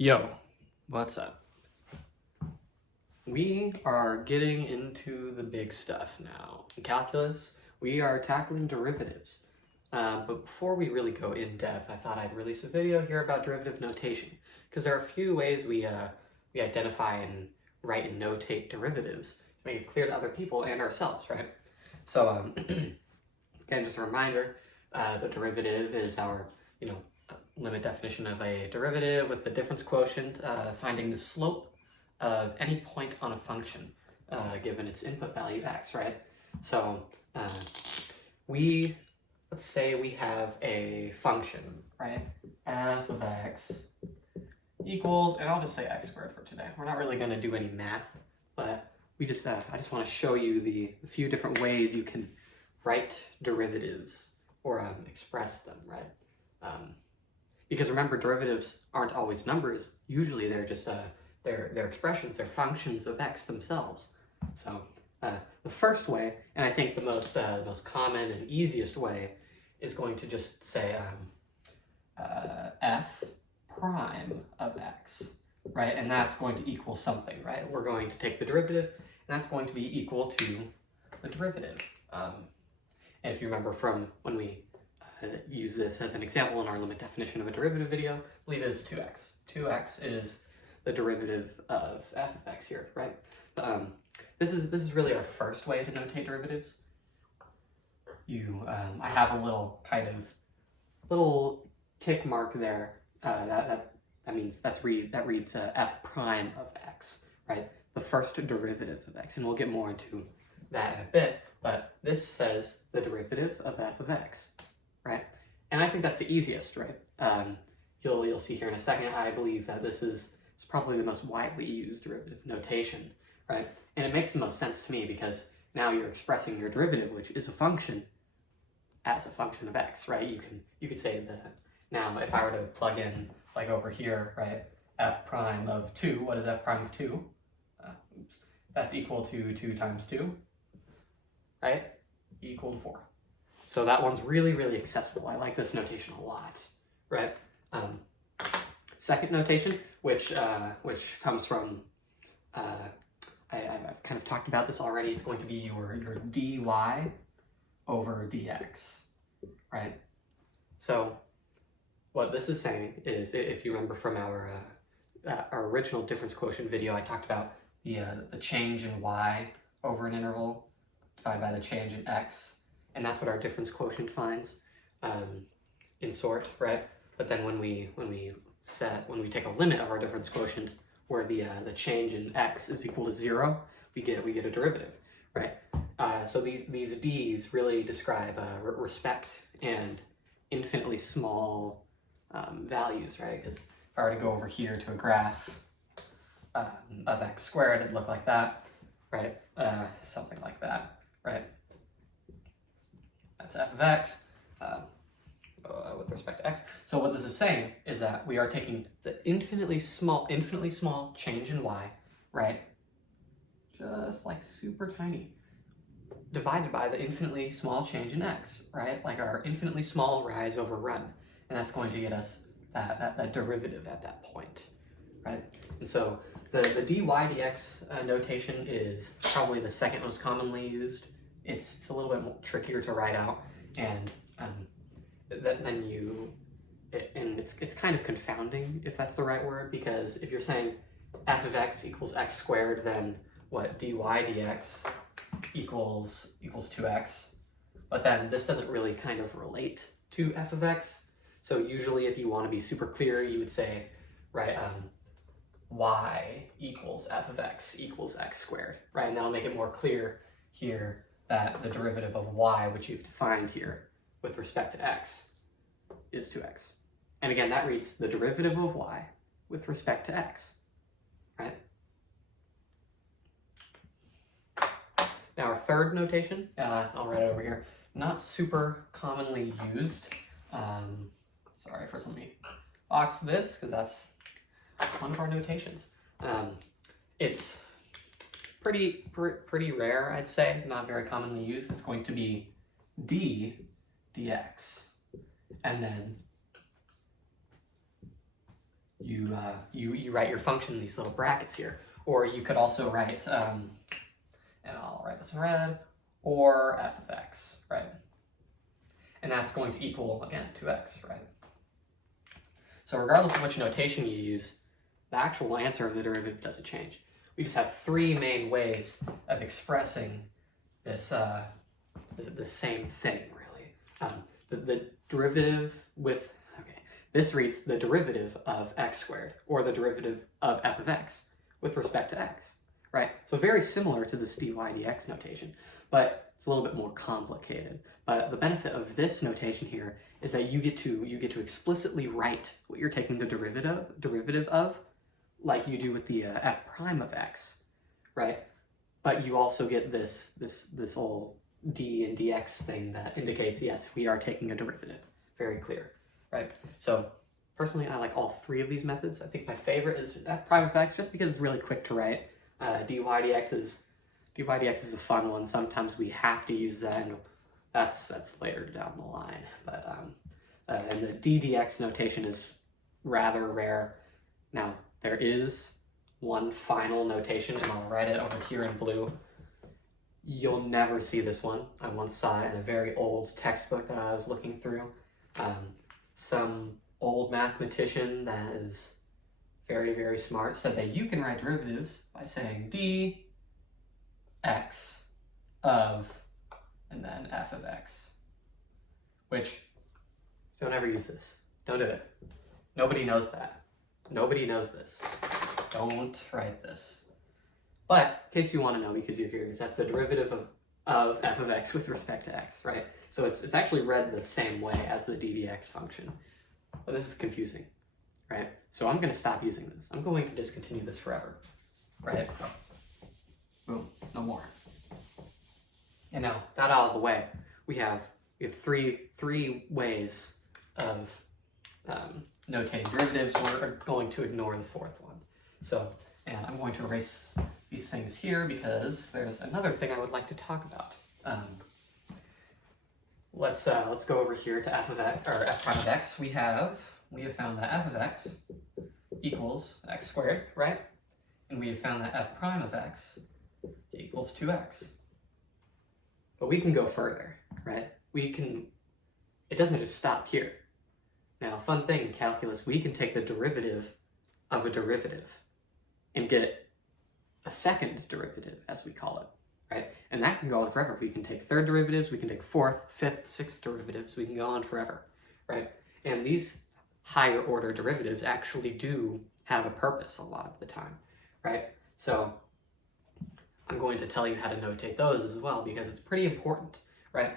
Yo, what's up? We are getting into the big stuff now. In calculus, we are tackling derivatives. But before we really go in depth, I thought I'd release a video here about derivative notation, because there are a few ways we identify and write and notate derivatives to make it clear to other people and ourselves, right? So again, just a reminder, the derivative is our, limit definition of a derivative with the difference quotient, finding the slope of any point on a function given its input value x, right? So let's say we have a function, right? F of x equals, and I'll just say x squared for today. We're not really going to do any math, but I just want to show you the few different ways you can write derivatives or express them, right? Because remember, derivatives aren't always numbers. Usually they're just they're expressions, they're functions of x themselves. So the first way, and I think the most common and easiest way, is going to just say f prime of x, right? And that's going to equal something, right? We're going to take the derivative, and that's going to be equal to the derivative. And if you remember from when we use this as an example in our limit definition of a derivative video, I believe it is 2x. 2x is the derivative of f of x here, right? This is really our first way to notate derivatives. I have a little little tick mark there. That means that reads f prime of x, right? The first derivative of x, and we'll get more into that in a bit. But this says the derivative of f of x, right? And I think that's the easiest, right? You'll see here in a second. I believe that it's probably the most widely used derivative notation, right? And it makes the most sense to me because now you're expressing your derivative, which is a function, as a function of x, right? You could say that. Now, if I were to plug in, like over here, right, f prime of 2, what is f prime of 2? That's equal to 2 times 2, right? Equal to 4. So that one's really, really accessible. I like this notation a lot, right? Second notation, which comes from, I've kind of talked about this already. It's going to be your dy over dx, right? So what this is saying is, if you remember from our original difference quotient video, I talked about the change in y over an interval divided by the change in x, and that's what our difference quotient finds in sort, right? But then when we take a limit of our difference quotient where the change in x is equal to 0, we get a derivative, right? So these d's really describe respect and infinitely small values, right? Because if I were to go over here to a graph of x squared, it'd look like that, right? Something like that, right? That's f of x with respect to x. So what this is saying is that we are taking the infinitely small change in y, right? Just like super tiny, divided by the infinitely small change in x, right? Like our infinitely small rise over run. And that's going to get us that derivative at that point, right? And so the dy dx notation is probably the second most commonly used. It's a little bit more trickier to write out, and it's kind of confounding, if that's the right word, because if you're saying f of x equals x squared, then what, dy dx equals 2x, but then this doesn't really kind of relate to f of x. So usually if you want to be super clear, you would say, right, y equals f of x equals x squared, right? And that'll make it more clear here that the derivative of y, which you've defined here with respect to x, is 2x. And again, that reads the derivative of y with respect to x, right? Now our third notation, I'll write it over here, not super commonly used. Sorry, first let me box this, because that's one of our notations. It's pretty rare, I'd say, not very commonly used. It's going to be d dx, and then you write your function in these little brackets here. Or you could also write, and I'll write this in red, or f of x, right? And that's going to equal, again, 2x, right? So regardless of which notation you use, the actual answer of the derivative doesn't change. We just have three main ways of expressing this, this same thing, really. The derivative with, okay, this reads the derivative of x squared, or the derivative of f of x with respect to x, right? So very similar to this dy dx notation, but it's a little bit more complicated. But the benefit of this notation here is that you get to explicitly write what you're taking the derivative of, like you do with the f prime of x, right? But you also get this whole d and dx thing that indicates, yes, we are taking a derivative. Very clear, right? So personally, I like all three of these methods. I think my favorite is f prime of x, just because it's really quick to write. dy dx is a fun one. Sometimes we have to use that, and that's later down the line. But and the d dx notation is rather rare. Now, there is one final notation, and I'll write it over here in blue. You'll never see this one. I once saw it in a very old textbook that I was looking through. Some old mathematician that is very, very smart said that you can write derivatives by saying dx of, and then f of x, which, don't ever use this. Don't do it. Nobody knows that. Nobody knows this. Don't write this. But, in case you want to know because you're curious, that's the derivative of f of x with respect to x, right? So it's actually read the same way as the d dx function. But this is confusing, right? So I'm going to stop using this. I'm going to discontinue this forever, right? Boom, no more. And now, that out of the way, we have three ways of notating derivatives. We're going to ignore the fourth one. So, and I'm going to erase these things here because there's another thing I would like to talk about. Let's go over here to f of x, or f prime of x. We have found that f of x equals x squared, right? And we have found that f prime of x equals 2x. But we can go further, right? It doesn't just stop here. Now, fun thing in calculus, we can take the derivative of a derivative and get a second derivative, as we call it, right? And that can go on forever. We can take third derivatives, we can take fourth, fifth, sixth derivatives, we can go on forever, right? And these higher order derivatives actually do have a purpose a lot of the time, right? So I'm going to tell you how to notate those as well, because it's pretty important, right?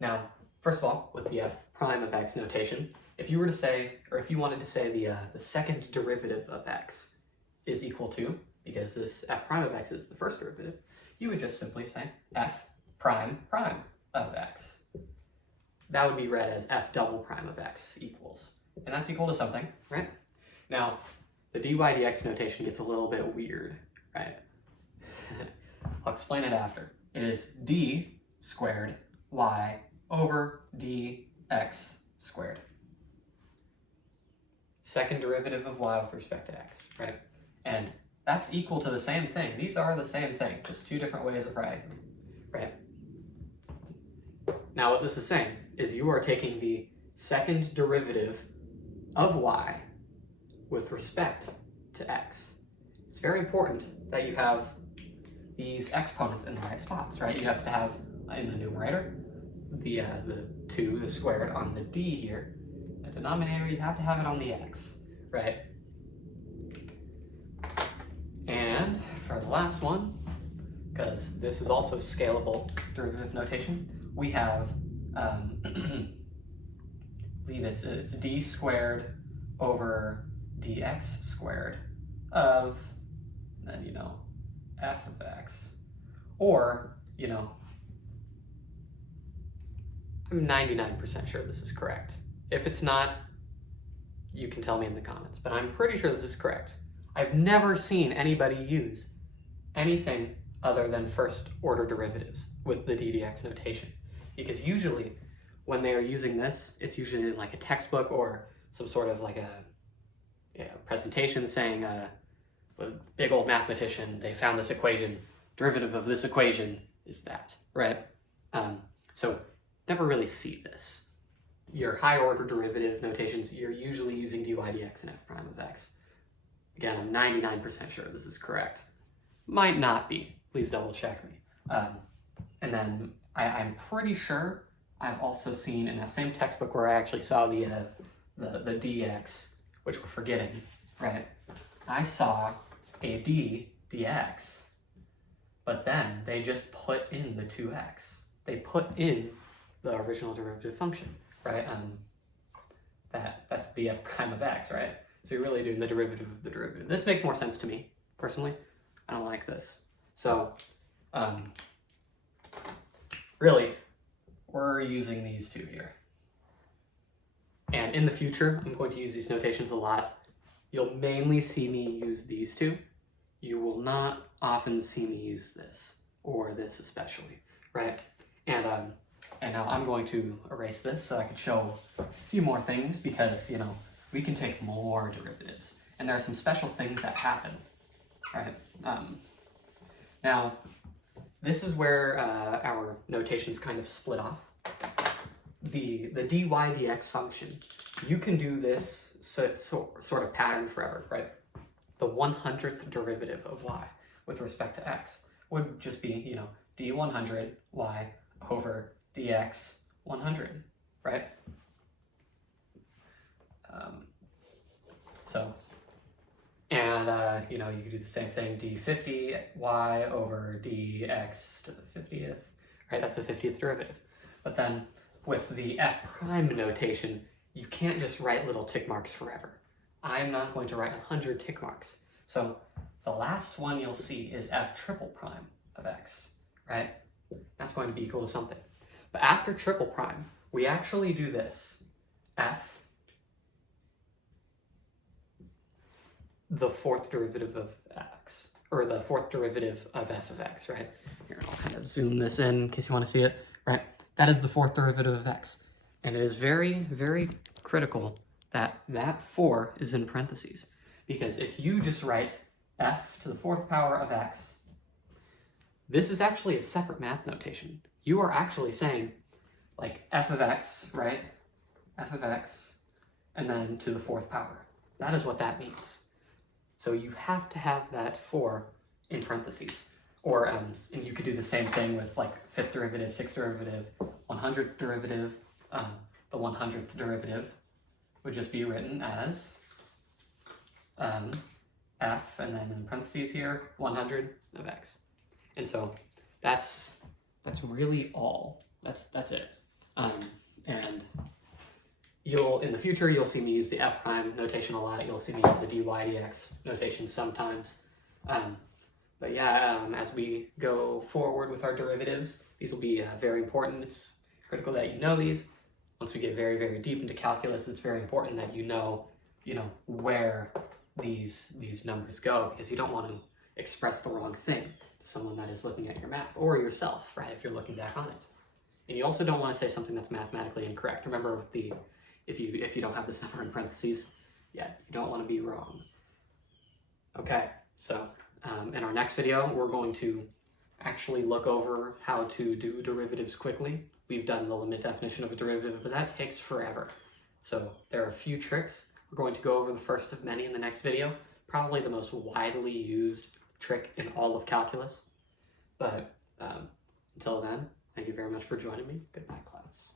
Now, first of all, with the f prime of x notation, if you were to say, or if you wanted to say the second derivative of x is equal to, because this f prime of x is the first derivative, you would just simply say f prime prime of x. That would be read as f double prime of x equals, and that's equal to something, right? Now, the dy dx notation gets a little bit weird, right? I'll explain it after. It is d squared y over dx squared. Second derivative of y with respect to x, right? And that's equal to the same thing. These are the same thing, just two different ways of writing them, right? Now what this is saying is you are taking the second derivative of y with respect to x. It's very important that you have these exponents in the right spots, right? You have to have in the numerator the 2, the squared on the d here. The denominator, you have to have it on the x, right? And for the last one, because this is also scalable derivative notation, we have, I believe it's d squared over dx squared of, then, f of x. Or, I'm 99% sure this is correct. If it's not, you can tell me in the comments, but I'm pretty sure this is correct. I've never seen anybody use anything other than first order derivatives with the d dx notation, because usually when they are using this, it's usually in like a textbook or some sort of like a presentation saying, a big old mathematician, they found this equation, derivative of this equation is that, right? So never really see this. Your higher order derivative notations, you're usually using dy dx and f prime of x. Again, I'm 99% sure this is correct. Might not be. Please double check me. And then I'm pretty sure I've also seen in that same textbook where I actually saw the dx, which we're forgetting, right? I saw a dx, but then they just put in the 2x. They put in the original derivative function, right? That's the f prime of x, right? So you're really doing the derivative of the derivative. This makes more sense to me, personally. I don't like this. So, really, we're using these two here. And in the future, I'm going to use these notations a lot. You'll mainly see me use these two. You will not often see me use this, or this especially, right? And now I'm going to erase this so I can show a few more things because, you know, we can take more derivatives. And there are some special things that happen, right? Now, this is where our notations kind of split off. The dy dx function, you can do this sort of pattern forever, right? The 100th derivative of y with respect to x would just be, you know, d100 y over dx 100, right? You know, you could do the same thing, d50 y over dx to the 50th, right? That's a 50th derivative. But then with the f prime notation, you can't just write little tick marks forever. I'm not going to write 100 tick marks. So the last one you'll see is f triple prime of x, right? That's going to be equal to something. But after triple prime, we actually do this. F, the fourth derivative of x, or the fourth derivative of f of x, right? Here, I'll kind of zoom this in case you want to see it, right? That is the fourth derivative of x. And it is very, very critical that that 4 is in parentheses. Because if you just write f to the fourth power of x, this is actually a separate math notation. You are actually saying, like, f of x, right? F of x, and then to the fourth power. That is what that means. So you have to have that 4 in parentheses. Or, and you could do the same thing with, like, fifth derivative, sixth derivative, 100th derivative. The 100th derivative would just be written as f, and then in parentheses here, 100 of x. And so that's really all. That's it. And in the future, you'll see me use the f prime notation a lot. You'll see me use the dy dx notation sometimes. But yeah, as we go forward with our derivatives, these will be very important. It's critical that you know these. Once we get very, very deep into calculus, it's very important that you know where these numbers go, because you don't want to express the wrong thing to someone that is looking at your math, or yourself, right, if you're looking back on it. And you also don't want to say something that's mathematically incorrect. Remember, with the if you don't have this number in parentheses, yeah, you don't want to be wrong. Okay, so in our next video, we're going to actually look over how to do derivatives quickly. We've done the limit definition of a derivative, but that takes forever. So there are a few tricks. We're going to go over the first of many in the next video, probably the most widely used trick in all of calculus. But until then, thank you very much for joining me. Goodbye, class.